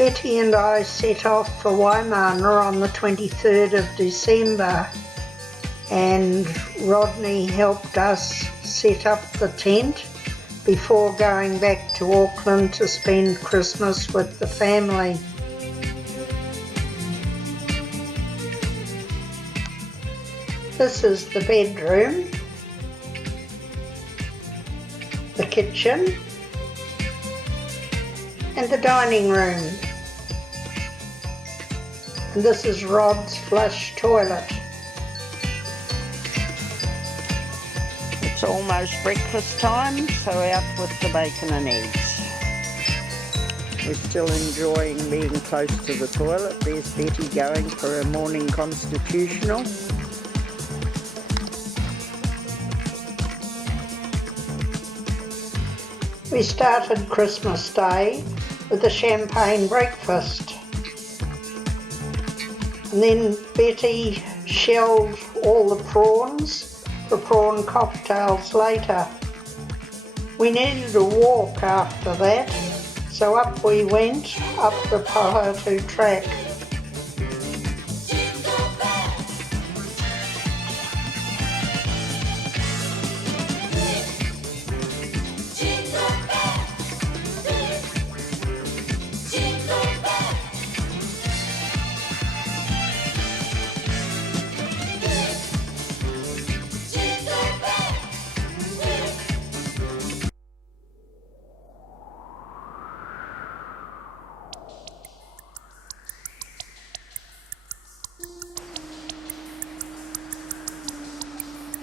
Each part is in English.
Betty and I set off for Waimana on the 23rd of December, and Rodney helped us set up the tent before going back to Auckland to spend Christmas with the family. This is the bedroom, the kitchen, and the dining room. And this is Rod's flush toilet. It's almost breakfast time, so out with the bacon and eggs. We're still enjoying being close to the toilet. There's Betty going for her morning constitutional. We started Christmas Day with a champagne breakfast. And then Betty shelled all the prawns for prawn cocktails later. We needed a walk after that, so up we went, up the Pohatu track.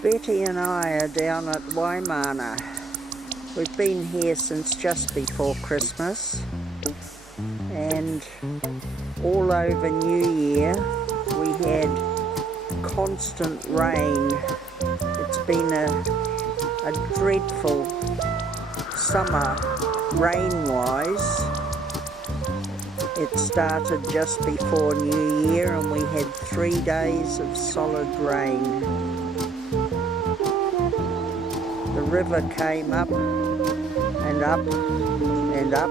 Betty and I are down at Waimana. We've been here since just before Christmas, and all over New Year we had constant rain. It's been a dreadful summer rain-wise. It started just before New Year and we had 3 days of solid rain. The river came up and up and up,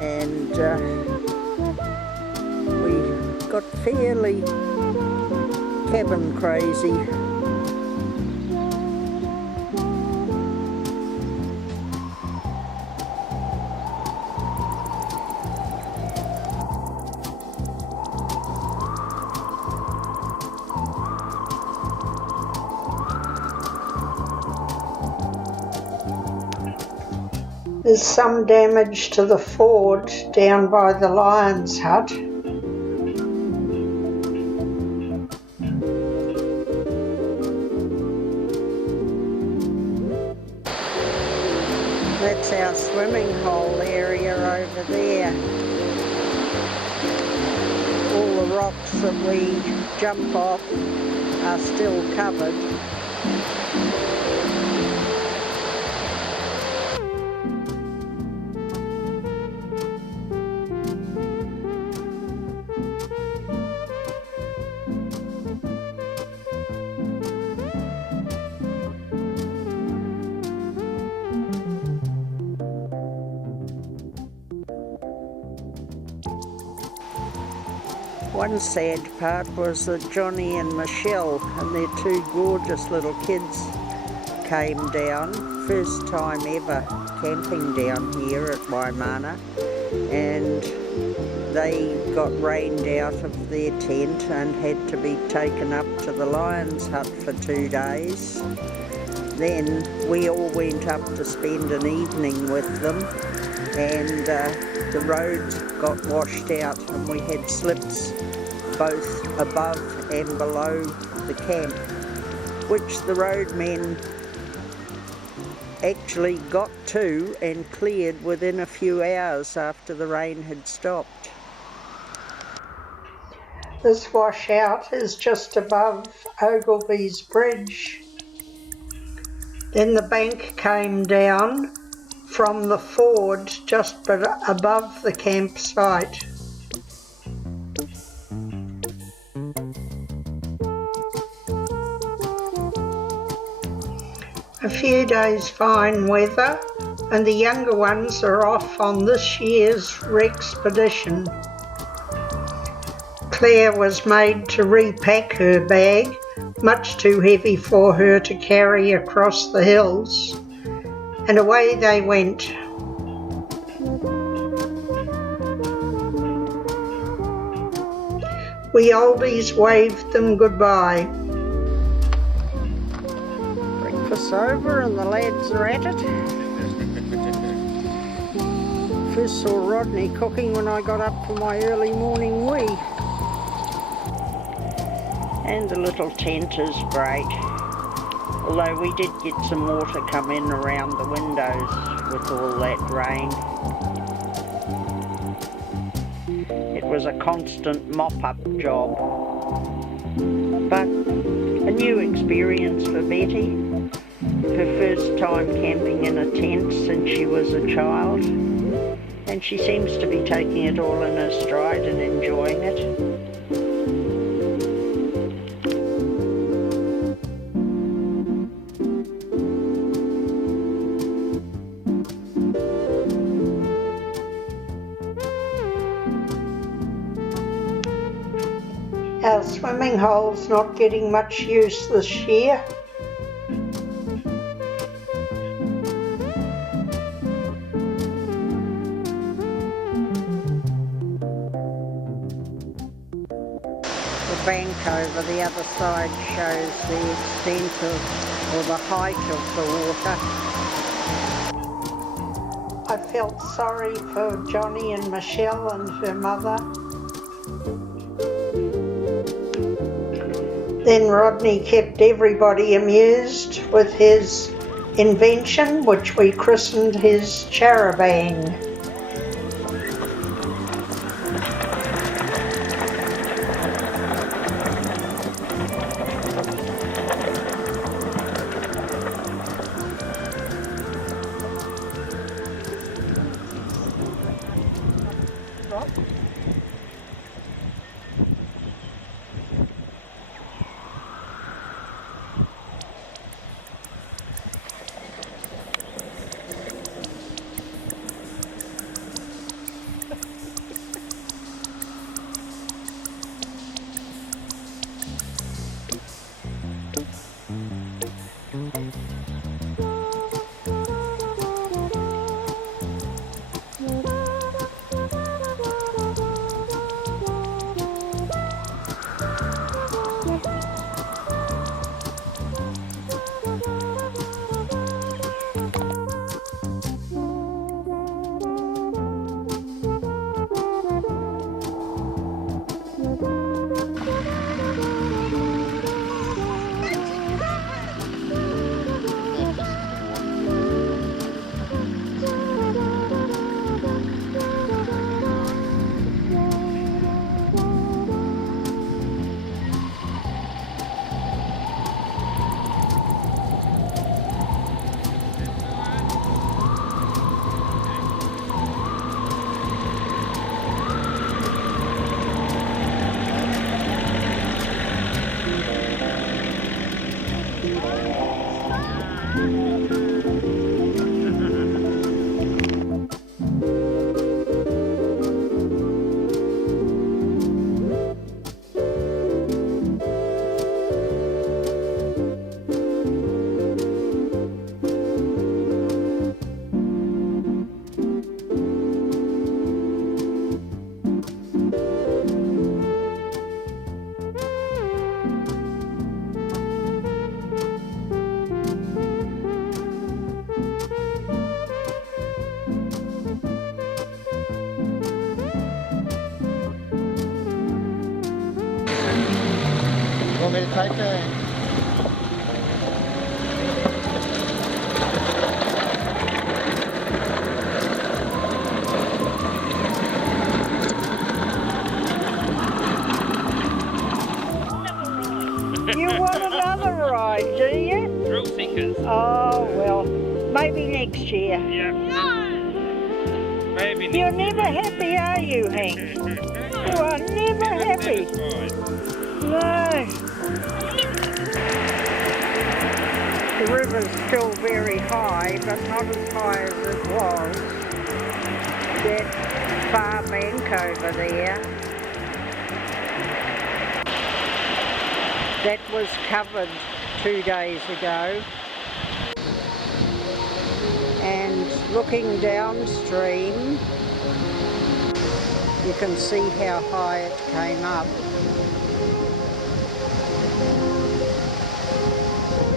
and we got fairly cabin crazy. There's some damage to the ford down by the lion's hut. That's our swimming hole area over there. All the rocks that we jump off are still covered. One sad part was that Johnny and Michelle and their 2 gorgeous little kids came down, first time ever camping down here at Waimana, and they got rained out of their tent and had to be taken up to the lion's hut for 2 days. Then we all went up to spend an evening with them, and the roads got washed out and we had slips both above and below the camp, which the roadmen actually got to and cleared within a few hours after the rain had stopped. This washout is just above Ogilvy's Bridge. Then the bank came down from the ford just above the campsite. A few days fine weather, and the younger ones are off on this year's Rexpedition. Claire was made to repack her bag, much too heavy for her to carry across the hills, and away they went. We oldies waved them goodbye. Breakfast's over and the lads are at it. First saw Rodney cooking when I got up for my early morning wee. And the little tent is great. Although we did get some water come in around the windows with all that rain. It was a constant mop-up job. But a new experience for Betty. Her first time camping in a tent since she was a child. And she seems to be taking it all in her stride and enjoying it. Our swimming hole's not getting much use this year. The bank over the other side shows the extent of, or the height of the water. I felt sorry for Johnny and Michelle and her mother. Then Rodney kept everybody amused with his invention, which we christened his charabang. Want me to take that? You want another ride, do you? Thrill seekers. Oh, well, maybe next year. Yeah. Maybe You're never happy, are you, Hank? You are never happy. No. The The river's still very high, but not as high as it was. That far bank over there, that was covered 2 days ago. And looking downstream, you can see how high it came up.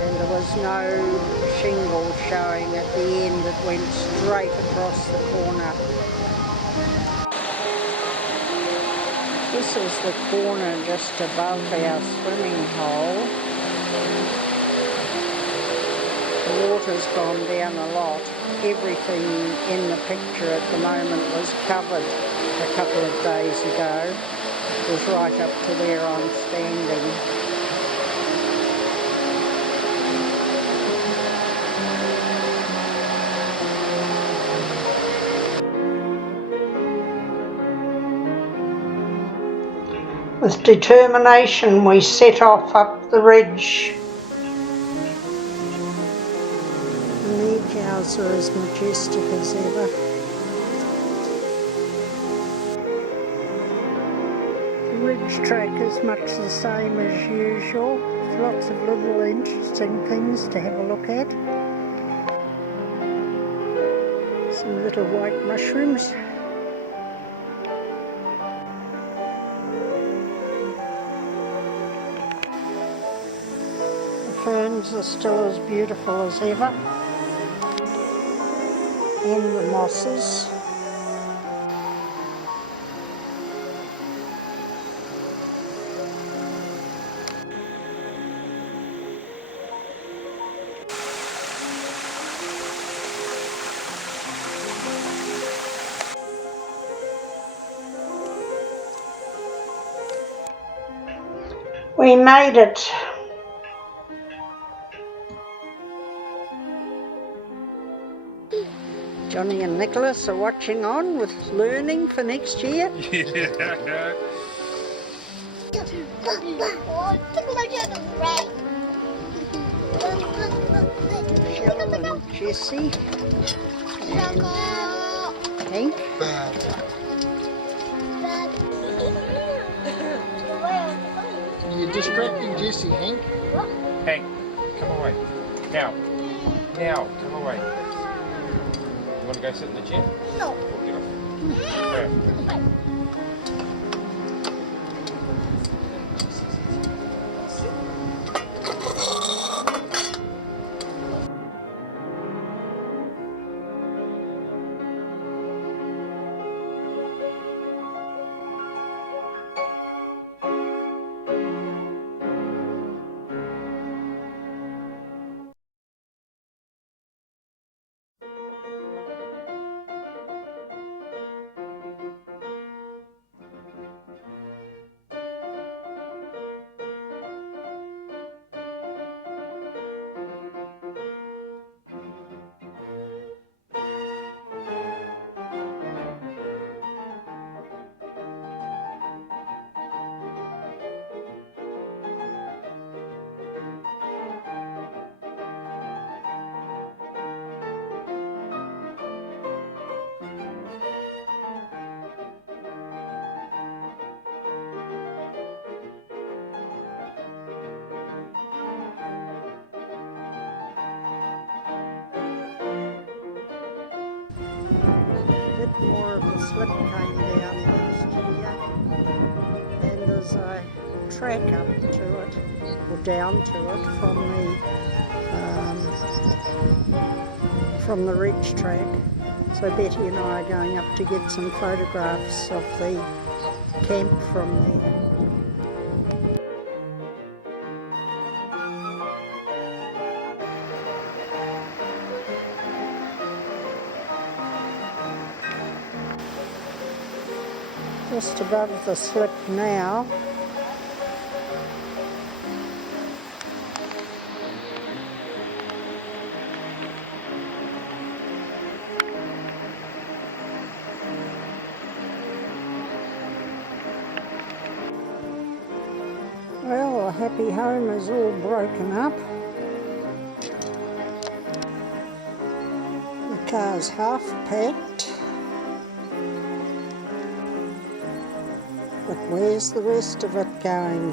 And there was no shingle showing at the end, it went straight across the corner. This is the corner just above our swimming hole. The water's gone down a lot. Everything in the picture at the moment was covered a couple of days ago. It was right up to where I'm standing. With determination we set off up the ridge. And the cows are as majestic as ever. The ridge track is much the same as usual. There's lots of little interesting things to have a look at. Some little white mushrooms. The ferns are still as beautiful as ever. And the mosses. We made it. Johnny and Nicholas are watching on with learning for next year. Yeah. Michelle and Jessie and Hank. You're distracting Jesse, Hank. Hey, come away. Now. Now, come away. You want to go sit in the chair? No. Or get off? Where? A bit more of the slip came down last year, and there's a track up to it, or down to it, from the ridge track. So Betty and I are going up to get some photographs of the camp from there. Just above the slip now. Well, the happy home is all broken up. Car's half packed. But where's the rest of it going?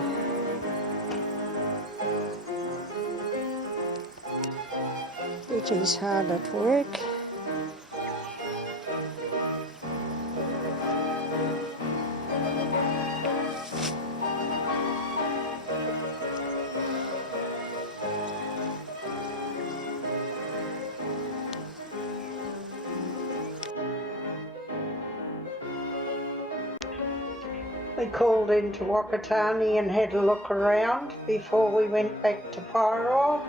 Betty's hard at work. We called into Wakatani and had a look around before we went back to Paeroa.